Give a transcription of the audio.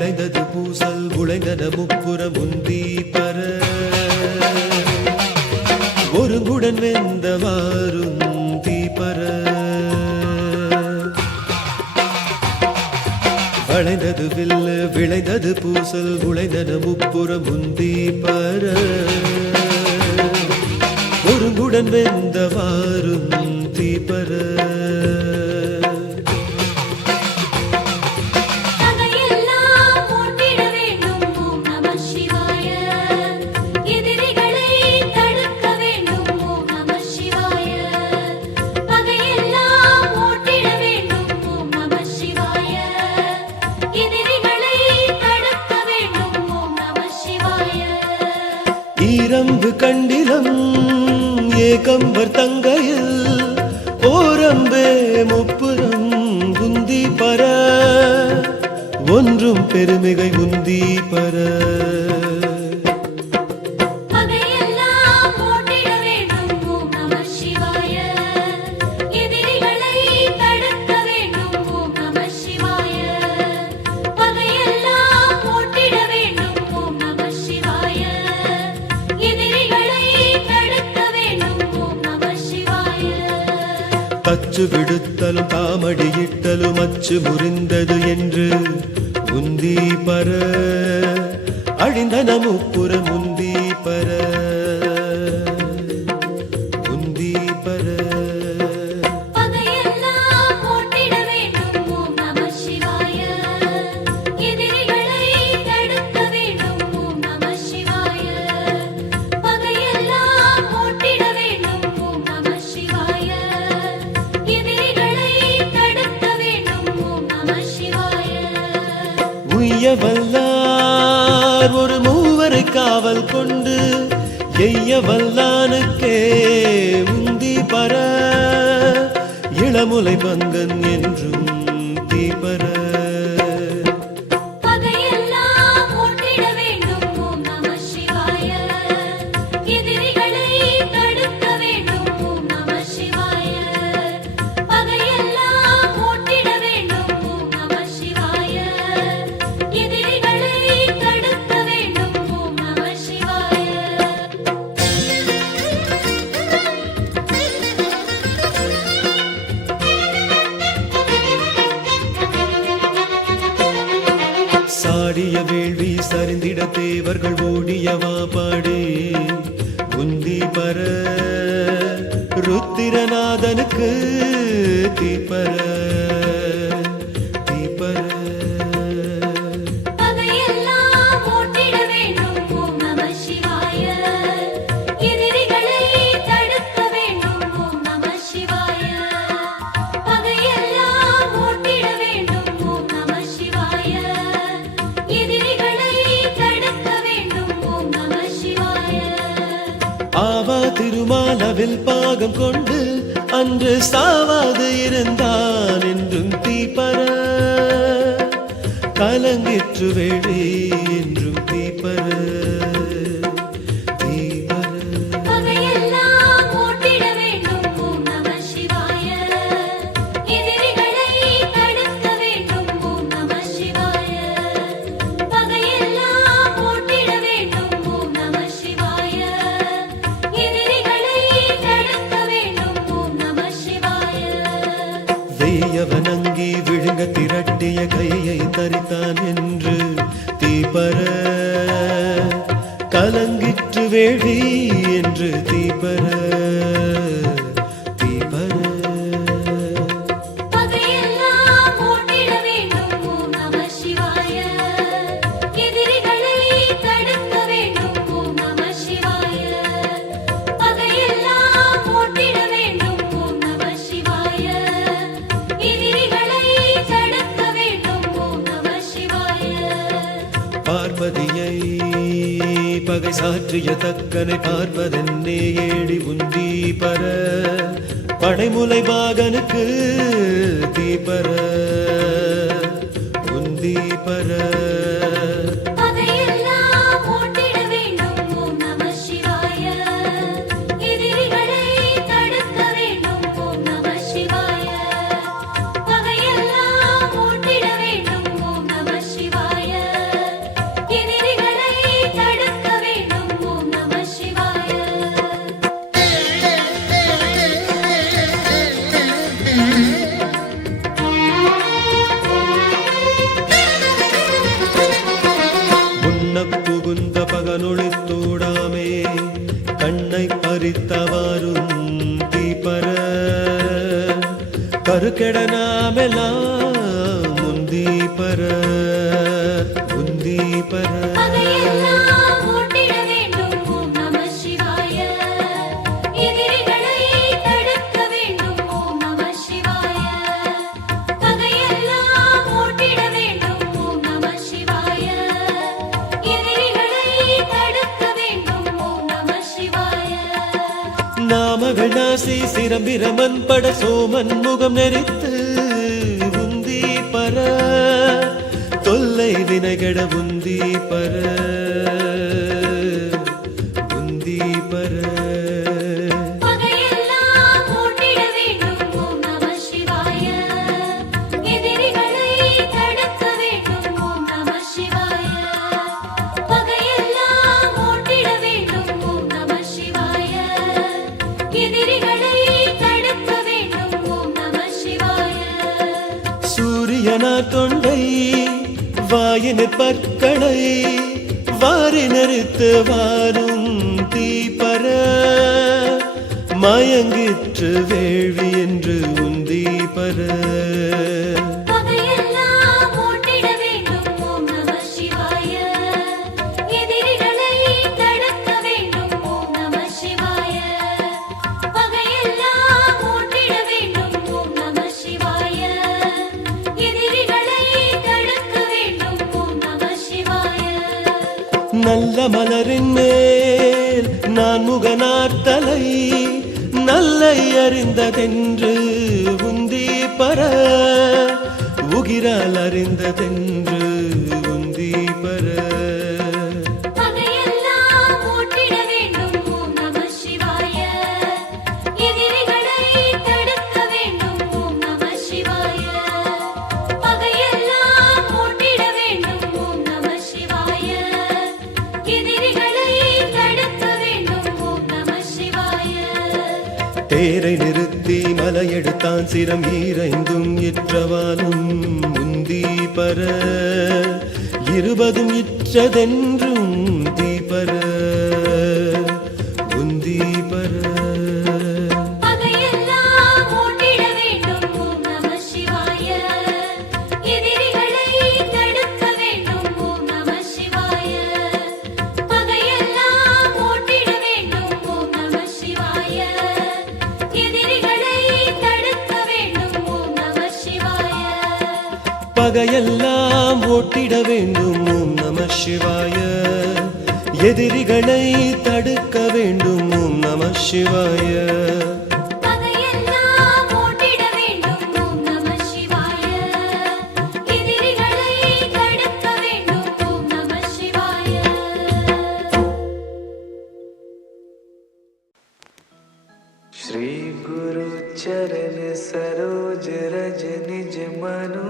விளைந்தது பூசல் உழைந்தன முப்புறம் உந்தி பர ஒருங்குடன் வெந்தவாரும் தீப்பர வளைந்தது வில்லு விளைந்தது பூசல் உழைந்தன முப்புறம் உந்தி பர ஒருங்குடன் வெந்தவாரும் தீப்பர ஈரம்பு கண்டிலம் ஏகம்பர் தங்கையில் ஓரம்பே முப்புறம் உந்தி பர ஒன்றும் பெருமிகை உந்தி பர தச்சு விடுத்தலும் தாமடியிட்டலும் அச்சு முறிந்தது என்று உந்தி பர அழிந்தன முப்புறம் உந்தி பர உந்தி பர வல்லார் ஒரு மூவரை காவல் கொண்டு எய்ய வல்லானுக்கே உந்தி பர இளமுலை பங்கன் என்றும் தீபர சாடிய வேள்வி சரிந்திட தேவர்கள் ஓடியவா பாடி உந்தி பர ருத்திரநாதனுக்கு தீப்பர தீப்பர ஆவா திருமாலவில் பாகம் கொண்டு அன்று சாவாது இருந்தான் என்றும் தீப்பர கலங்கிற்று வேளை என்றும் தீப்பர வணங்கி விழுங்க திரட்டிய கையை தரித்தான் என்று தீப்பர கலங்கிற்று வேழி என்று தீப்பர தீப்பர பார்வதியை பகை சாற்றிய தக்கனை பார்ப்பதென்னே ஏடி உந்தி பர படைமுலை பாகனுக்கு தீப்பர உந்தி பர பகையெல்லாம் ஓட்டிட வேண்டும் ஓம் நம சிவாய மறுக்கெட நாமெல்லாம் முந்தி பர முந்தி பர நாமகள் நாசி சிரம்பிரமன் பட சோமன் முகம் நெறித்து உந்தி பர தொல்லை வினைகட உந்தி பர உந்தி பர தொண்டை வாயின பற்களை வாரி நெறித்து வாரும் தீப்பர மயங்கிற்று வேள்வி என்று உந்தி பர நல்ல மலரின் மேல் நான் முகனார்த்தலை நல்லை அறிந்ததென்று உந்தி பர உகிரால் அறிந்ததென்று உந்தி பர தேரை நிறுத்தி மலையெடுத்தான் சிரம் ஈரைந்தும் இற்றவாலும் முந்தி பர இருபதும் இற்றதென்றும் தீபர உந்தி பர பகையெல்லாம் ஓட்டிட வேண்டும் ஓம் நம சிவாய எதிரிகளை தடுக்க வேண்டும் ஓம் நம சிவாய श्री गुरु चरण सरोज रज निज मनु